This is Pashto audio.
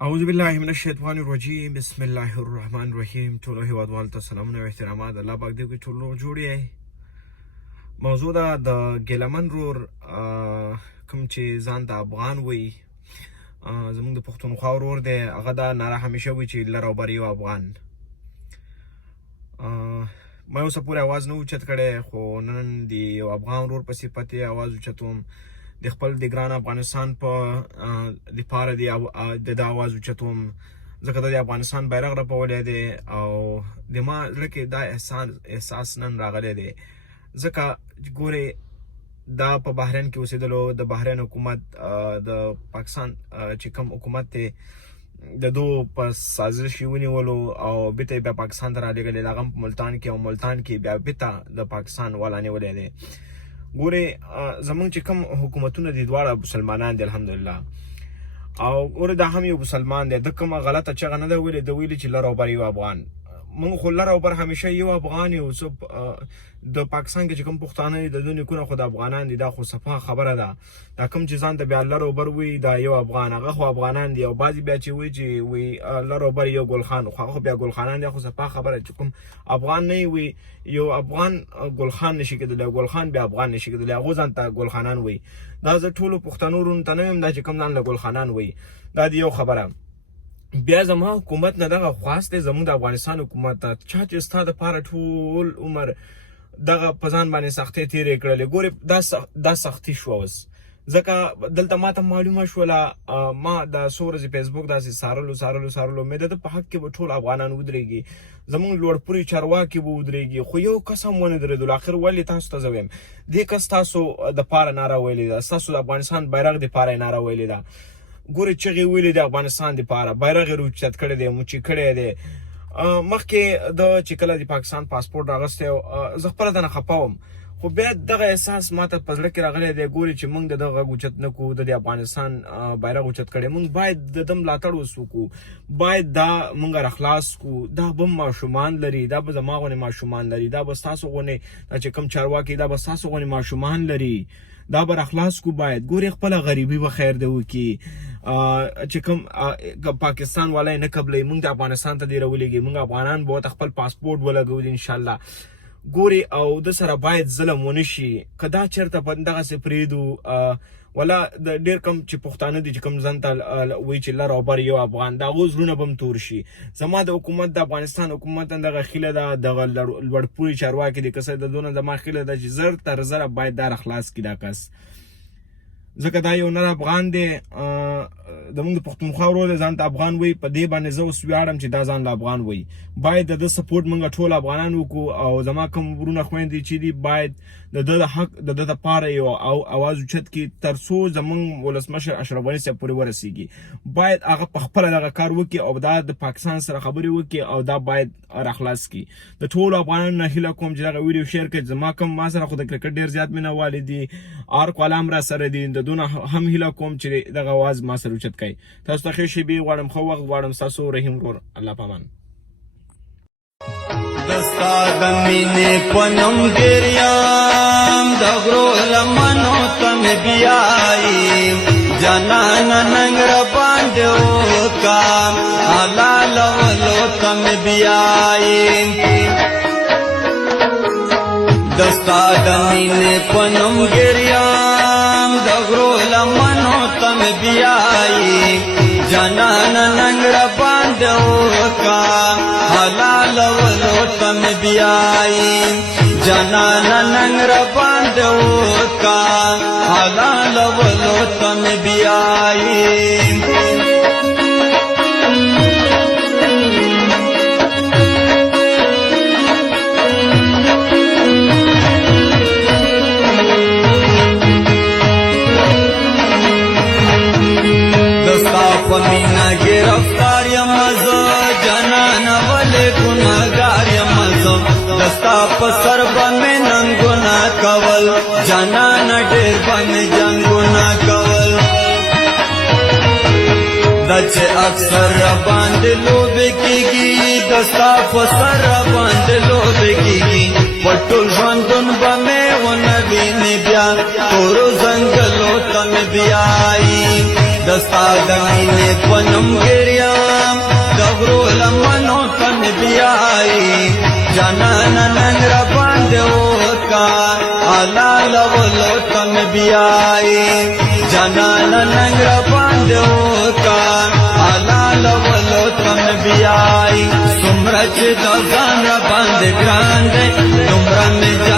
اعوذ بالله من الشیطان الرجیم بسم الله الرحمن الرحیم. ټولو هیوادوالو ته سلامونه او احترامات. الله پاک دې وکړي ټول روغ جوړ یې. موضوع ده د ګیلمن رور کوم چې ځان د افغان وایي، زموږ د پښتونخوا ورور دی. هغه دا ناره همیشه وایي چې لر او بر یو افغان. ما اوسه پورې اواز نه اوچت کړی، خو نن د یو افغان ورور په صفت یې اواز اوچتوم. د خپل د ګران افغانستان په دپاره د ده اواز اوچتوم، ځکه د افغانستان بیرغ رپولی دی او د ما زړه کې دا احساس نن راغلی دی. ځکه ګورې دا په بحرین کې اوسېدلو، د بحرین حکومت د پاکستان چې کوم حکومت دی د دو په سازش یې ونیولو او بېرته یې بیا پاکستان ته رالېږلی. د هغه په ملتان کې او ملتان کې بیا بېرته د پاکستان والا نیولی دی. ګورې زمونږ چې کوم حکومتونه دي دواړه مسلمانان دي الحمدلله، او ګورې دا هم یو مسلمان دی. د کومه غلطه چغه نه ده ویلې، ده ویلي چې لر او بر یو افغان. مونږ خو لر او بر همیشه یو افغان یو. د پاکستان کې چې کوم پښتانه دي د دوی نیکونه خو د افغانان دي، دا خو صفا خبره ده. دا کوم چې ځان ته بیا لر او بر وایي دا یو افغان، هغه خو افغانان دي. او بعضې بیا چې وایي چې لر او بر یو ګلخان، خو هغه خو بیا ګلخانان دي. خو صفا خبره چې کوم افغان نه وي، یو افغان ګلخان نشي کېدلی، ګلخان بیا افغان نشي کېدلی. هغو ځان ته ګلخانان وایي. دا زه ټولو پښتنو وروڼو ته نه وایم دا چې کوم ځان له ګلخانان وایي. دا د یو خبره. بیا زما حکومت نه دغه خواست دی، زموږ د افغانستان حکومت ته، چا چې ستا دپاره ټول عمر دغه په ځان باندې سختۍ تېرې کړلې. ګورې دا سختي شوه اوس، ځکه دلته ما ته معلومه شوله. ما دا څو ورځې فیسبوک داسې څارلو مې د ده په حق کې به ټول افغانان ودرېږي، زموږ لوړپوړي چارواکي به ودرېږي. خو یو کس هم ونه درېدلو. آخر ولې تاسو ته زه وایم دې کس تاسو دپاره ناره ویلې ده، ستاسو د افغانستان بیرغ دپاره یې ناره ویلې ده. ګورې چغې ویلې د افغانستان دپاره، بیرغ یې روچت کړی دی، موچي کړی دی. مخکې د چې کله د پاکستان پاسپورټ راغستی زه خپله دنه خفه وم، خو بیا دغه احساس ما ته په زړه کې راغلی دی. ګورې چې موږ د ده غږ اوچت نه کړو، د افغانستان بیرغ اوچت کړی، موږ باید د ده ملاتړ اوس وکړو، باید دا موږ راخلاص کړو. دا به ماشومان لري، دا به زما غوندې ماشومان لري، دا به ستاسو غوندې چې کوم چارواکي دا به ستاسو غوندې ماشومان لري، دا به راخلاص کړو. باید ګورې خپله غریبي به خیر دی وکړي. چې کوم پاکستان والا یې نه قبلوي، موږ د افغانستان ته دې راولېږي، موږ افغانان به ورته خپل پاسپورټ ولګوو انشاءالله. ګورې او د سره باید ظلم ونه شي. که دا چېرته په دغسې پرېږدو، ولا د ډېر کم چې پښتانه دي چې کوم ځان ته وایي چې لر او بر یو افغان، د هغو زړونه به هم تور شي. زما د حکومت د افغانستان حکومت دغه خیله ده، دغه لوړپوړي چارواکي دي که څه د دونه زما خیله ده چې زر تر زره باید دا راخلاص کړي دا کس، ځکه دا یو نر افغان دی. زموږ د پښتونخوا ورور دی، ځان ته افغان وایي. په دې باندې زه اوس ویاړم چې دا ځان له افغان وایي. باید د ده سپورټ موږ ټول افغانان وکړو، او زما کوم ورونه خویندې چې دي باید د ده د حق د ده دپاره یو اواز اوچت کړي، تر څو زموږ ولسمشر اشرف غني صاحب پورې ورسېږي. باید هغه په خپله دغه کار وکړي او دا د پاکستان سره خبرې وکړي او دا باید راخلاص کړي. د ټولو افغانانو نه هیله کوم چې دغه ویډیو شیر کړي. زما کوم ما سره خو د کرکټ ډېر زیات مینه والي دي، آرک والام را سره دي، د دونه هم هیله کوم چې دغه اواز ما سره اوچت کړي. تاسو ته ښې شېبې غواړم، ښه وخت غواړم. ستاسو رحیم ورور، الله پامان. دستا د مینې په نوم ګریام، د غرو لمنو ته مې بیایم، جانانه ننګ راباندې وکړم، حلالولو ته مې بیایم. دستا د مینې په نوم ګریام، د غرو لمنو ته مې بیایم، جانانه ننګ راباندې وکړم، حلالولو ته مې بیایم، جانانه ننګ راباندې وکړم، حلالولو ته مې بیایم. پمینا گرفتار یم زه، جانانه ولې ګناهګار یم زه، دستا په سر به مې ننګونه کول، جانانه ډېر به مې جنګونه کول. دا چې اکثر راباندې لوبې کېږي، دستا په سر راباندې لوبې کېږي، په ټول ژوندون به مې ونه وینې بیا، تورو ځنګلو ته مې بیایي. دستا دمینه پنم گریم دغرو لمنو تن بیائی جانان ننگ را باندو کا آلا لولو تن بیائی جانان ننگ را باندو کا آلا لولو تن بیائی سمرچ دزان را باند گران دے تمرا میں